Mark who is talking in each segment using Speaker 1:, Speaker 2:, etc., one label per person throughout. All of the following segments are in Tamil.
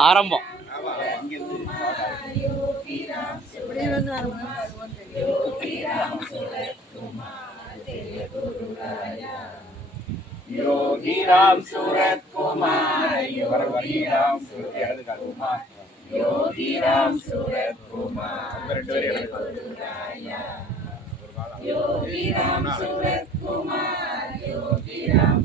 Speaker 1: ஆரம்பம்.
Speaker 2: யோகி ராம் சூரத் குமார் யோகி ராம் சூரத் இடது கால் குமார் யோகி ராம் சூரத் குமார் ரெண்டு பேரும் இடது கால் யோகி ராம் சூரத் குமார் யோகி ராம்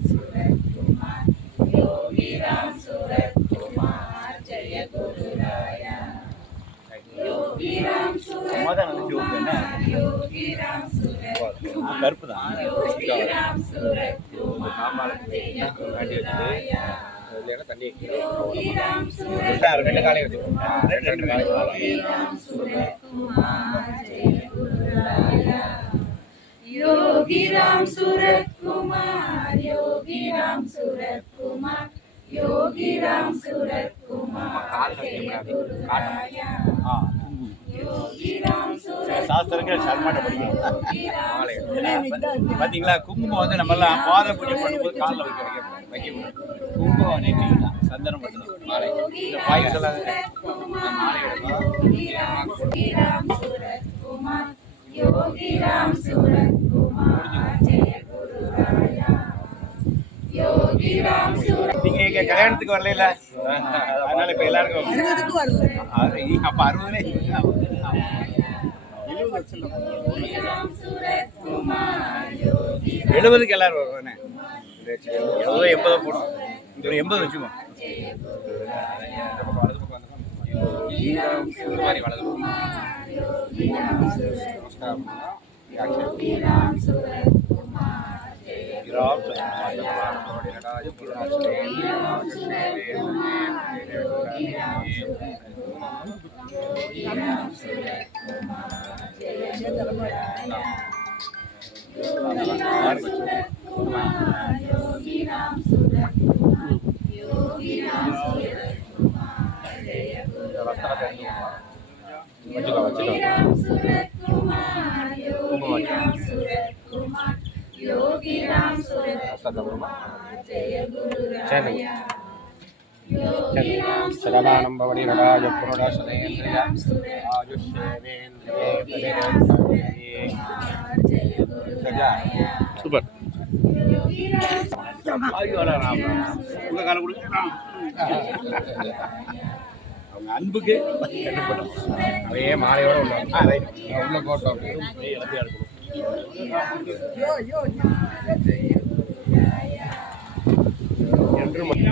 Speaker 1: கருப்பு தான்
Speaker 2: योगी राम सूरत कुमार जय गुरु राया
Speaker 1: தண்ணி
Speaker 2: योगी राम सूरत
Speaker 1: ரெண்டு காலையும் வச்சுக்கோங்க ரெண்டு ரெண்டு காலையும்
Speaker 2: योगी राम सूरत कुमार जय गुरु राया योगी राम सूरत कुमार योगी राम सूरत कुमार योगी राम
Speaker 1: சாஸ்திரங்கள்
Speaker 2: சர்மாட்டப்படுகிறது
Speaker 1: பார்த்தீங்களா குங்குமம் வந்து நம்மலாம் பாத பூஜை பண்ணும்போது காலில் வைக்க வைக்க குங்குமம் நேற்று சந்தனம் பண்ணணும் மாலை. இந்த பாய்ஸ்
Speaker 2: மாலை
Speaker 1: நீங்க எங்க கல்யாணத்துக்கு வரல அதனால இப்ப எல்லாருக்கும் அப்ப அறுபதுல எழுபதுக்கு எல்லாரும் வருவானே? எழுபதோ எண்பதோ போடும் ஒரு எண்பது
Speaker 2: வச்சுக்கோம்
Speaker 1: இந்த மாதிரி வலது நமஸ்காரம்
Speaker 2: Yogi Ram Surat Kumar, Jai
Speaker 1: Guru
Speaker 2: Raya. Yogi Ram Surat Kumar Yogi Ram Surat Kumar जय गुरु राया योगी राम सूरत कुमार योगी राम सूरत कुमार योगी राम सूरत कुमार जय गुरु राया योगी राम
Speaker 1: சரவாணம் பவனி நடாய புருடசனேந்திரிய
Speaker 2: राम सूरत
Speaker 1: ஆயுஷ்யவேந்திரியே
Speaker 2: कुमार जय गुरु राया
Speaker 1: சூப்பர்
Speaker 2: योगी राम
Speaker 1: உங்க கால கொடுக்க அவங்க அன்புக்கு கட்டுப்படும் அவையே மாலையோட உள்ள ஆ ரைட் உள்ள போட்டோம் எல்லாத்தையும் எடுக்கணும் என்று
Speaker 2: योगी